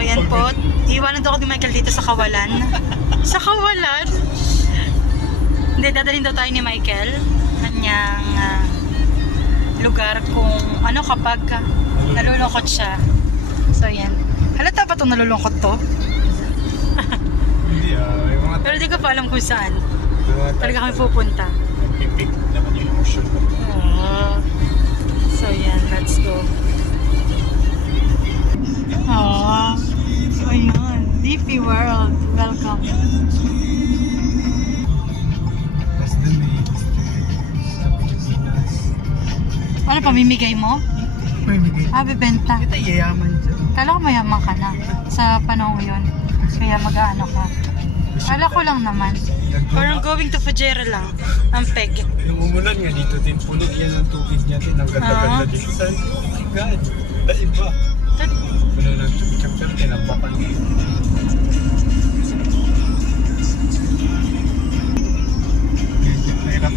So, yan po. Iwanan daw ako ni Michael dito sa Kawalan. Sa Kawalan? Hindi, dadalhin daw tayo ni Michael. Kanyang lugar kung ano kapag nalulungkot siya. So, yan. Halata ba itong nalulungkot to? Hindi yung mga Pero di ko pa alam kung saan. Talaga kami pupunta. nagpipig naman yung emotion ko. So, yan. Let's go. So, yun. DP World. Welcome. That's the main Ano, pamimigay mo? may bigay. Bibenta. Kita yayaman siya. Kala ko mayaman ka na sa panahon yun. Kaya mag-ano ka. Kala ko lang naman. Parang going to Fajera lang. Ang peg. Yung umulan nga dito din, puno yan ng tubig niya din. Ang ganda-ganda dito. Sabi ko, oh my God, iba. Puno ng tubig, pero tinabakan niya.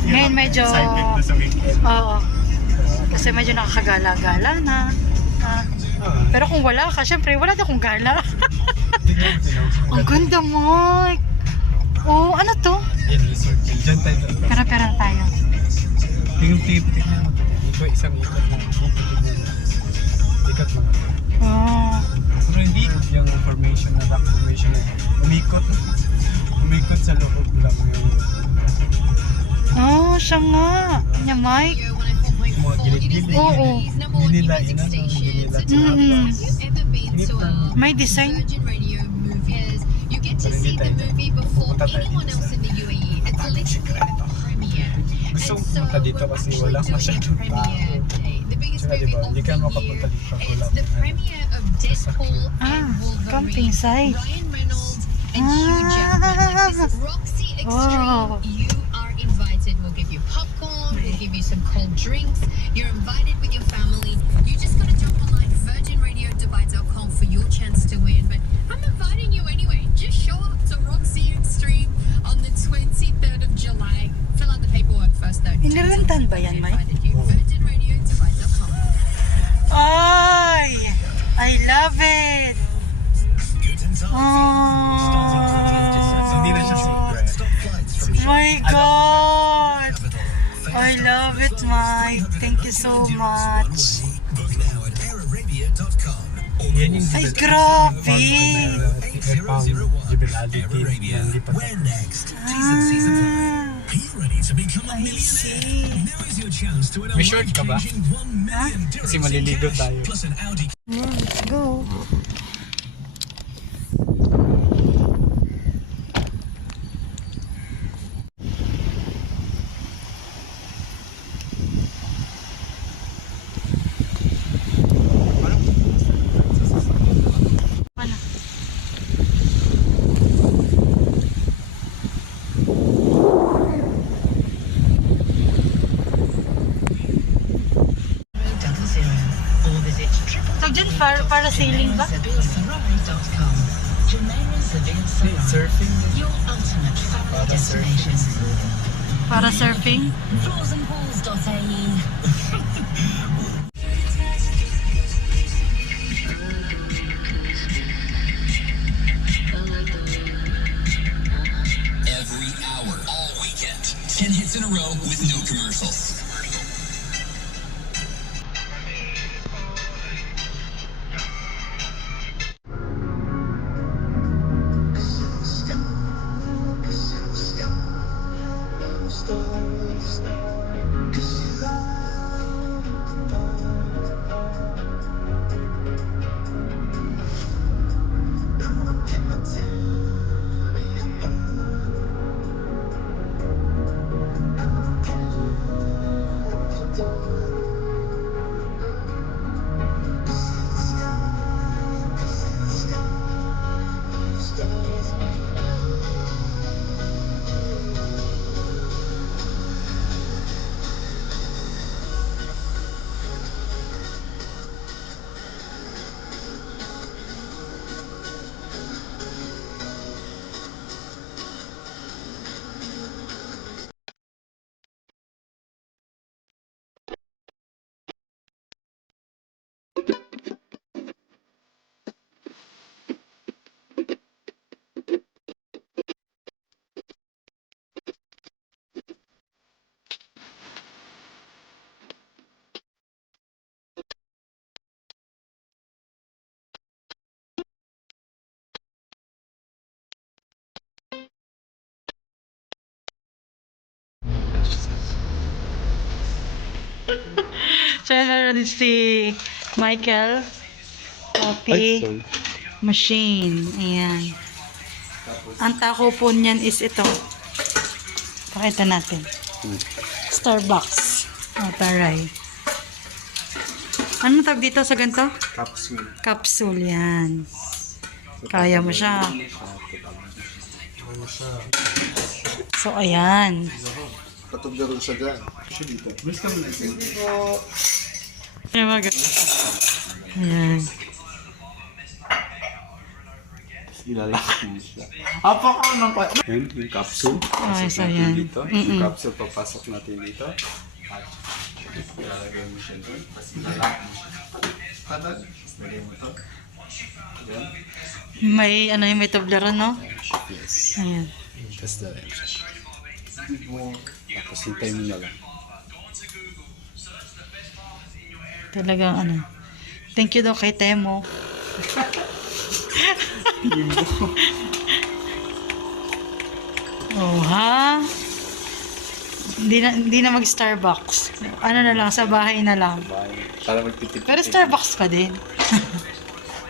Ngayon medyo... Excited na sa weekend. Oo. Kasi medyo nakakagala-gala na. Pero kung wala ka, syempre wala na akong gala. Ang ganda, Mike. Oh, ano to? Yan, resort yun. Diyan tayo. Pera-pera tayo. Yung tip, tignan mo. Ito, isang ikot na. Ikot mo. Oh. Pero hindi yung formation na rock formation na umikot. Umikot sa loob lang yung Oh, siya nga. Nya, Mike. mga gilid-gilid. Oo. Hindi nila ina, hindi nila sinapa. May design. Pero hindi tayo. Pupunta tayo dito sa daming sikreto. Gusto kong pumunta dito kasi wala masyadong tao. Tsaka diba, hindi ka makapunta dito pag wala Camping site. Wow. You are invited. We'll give you popcorn. We'll give you some cold drinks. You're invited with your family. You just gotta jump online virginradiodubai.com for your chance to win. But I'm inviting you anyway. Just show up to Roxy Extreme on the 23rd of July. Fill out the paperwork first though. Inilantan ba yan, Mike? virginradiodubai.com. Ay! I love it! Hindi na siya secret. My God! I love it, Mike. Thank you so much. Yan yung Ay, grabe! Jubilality. Yan, lipat na. I see. May short ka ba? Kasi maliligo tayo. Let's go. Ano? So, dyan, para sailing ba? Surfing. Para surfing. Para surfing? Every hour, all weekend. 10 hits in a row with no commercials. So, yan, meron din si Michael. Coffee machine. Ayan. Ang tako po niyan is ito. Pakita natin. Starbucks. O, taray. Ano tawag dito sa ganito? Capsule. Capsule, yan. Kaya mo siya. Ano siya? So, ayan. Patog na rin siya dyan. Siya dito. Miss kami na ito. Ayan, ayan. Ilalak mo siya. Apa ka nang pa... Yan, yung capsule. Okay, so natin yan. dito. Yung capsule, papasok natin dito. At ilalagay mo siya doon. Tapos ilalak mo siya. Tadag. Lagay mo ito. Yan. May, ano yung may toblerone, no? Yes. Ayan. Tapos dahil siya. Tapos hintay mo na lang. Talagang, ano. Thank you daw kay Temo. Oh, ha? Hindi na mag-Starbucks. Ano na lang, sa bahay na lang. Para magtitip. Pero Starbucks pa din.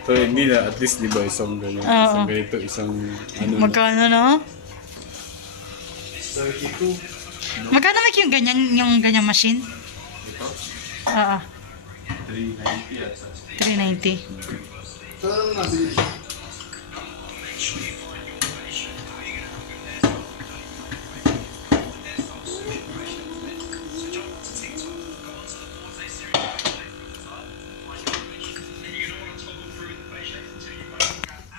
Pero hindi na, at least di ba isang ganyan. Oo. Isang ganito, isang ano na. Magkano, no? 32. Magkano yung ganyan machine? Ito? Oo, 390 yata. 390. So, ano nabili?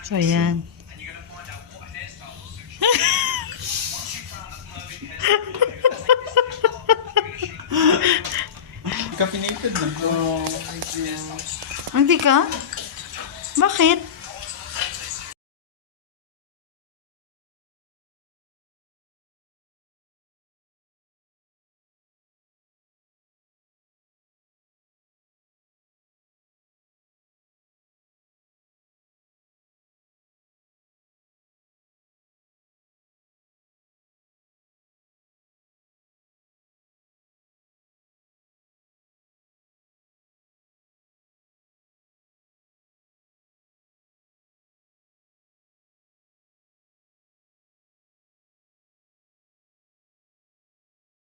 So, ayan. Caffeinated na. Hindi ka? Bakit?